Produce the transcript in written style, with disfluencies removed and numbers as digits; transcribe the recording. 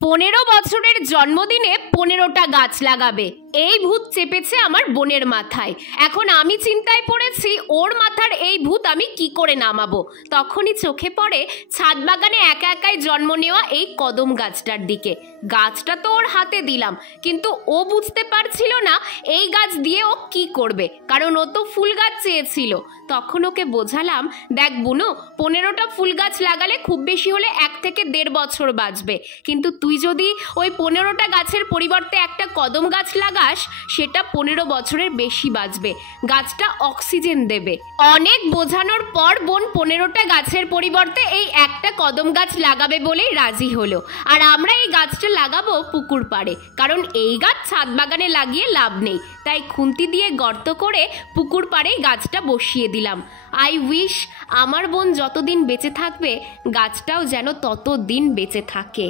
15 বছরের জন্মদিনে 15টা গাছ লাগাবে, এই ভূত চেপেছে আমার বোনের মাথায়। এখন আমি চিন্তায় পড়েছি ওর মাথার এই ভূত আমি কি করে নামাবো। তখনই চোখে পড়ে ছাদ বাগানে একা একাই জন্ম নেওয়া এই কদম গাছটার দিকে। গাছটা তো ওর হাতে দিলাম, কিন্তু ও বুঝতে পারছিল না এই গাছ দিয়ে ও কি করবে, কারণ ও তো ফুল গাছ চেয়েছিল। তখন ওকে বোঝালাম, দেখ বুনু, 15টা ফুল গাছ লাগালে খুব বেশি হলে 1 থেকে 1.5 বছর বাঁচবে, কিন্তু তুই যদি ওই 15টা গাছের পরিবর্তে একটা কদম গাছ লাগাস, সেটা 15 বছরের বেশি বাঁচবে, গাছটা অক্সিজেন দেবে। অনেক বোঝানোর পর বোন 15টা গাছের পরিবর্তে এই একটা কদম গাছ লাগাবে বলেই রাজি হলো। আর আমরা এই গাছটা লাগাবো পুকুর পাড়ে, কারণ এই গাছ ছাদ বাগানে লাগিয়ে লাভ নেই, তাই খুন্তি দিয়ে গর্ত করে পুকুর পাড়েই গাছটা বসিয়ে দিলাম। আই উইশ আমার বোন যতদিন বেঁচে থাকবে গাছটাও যেন ততদিন বেঁচে থাকে।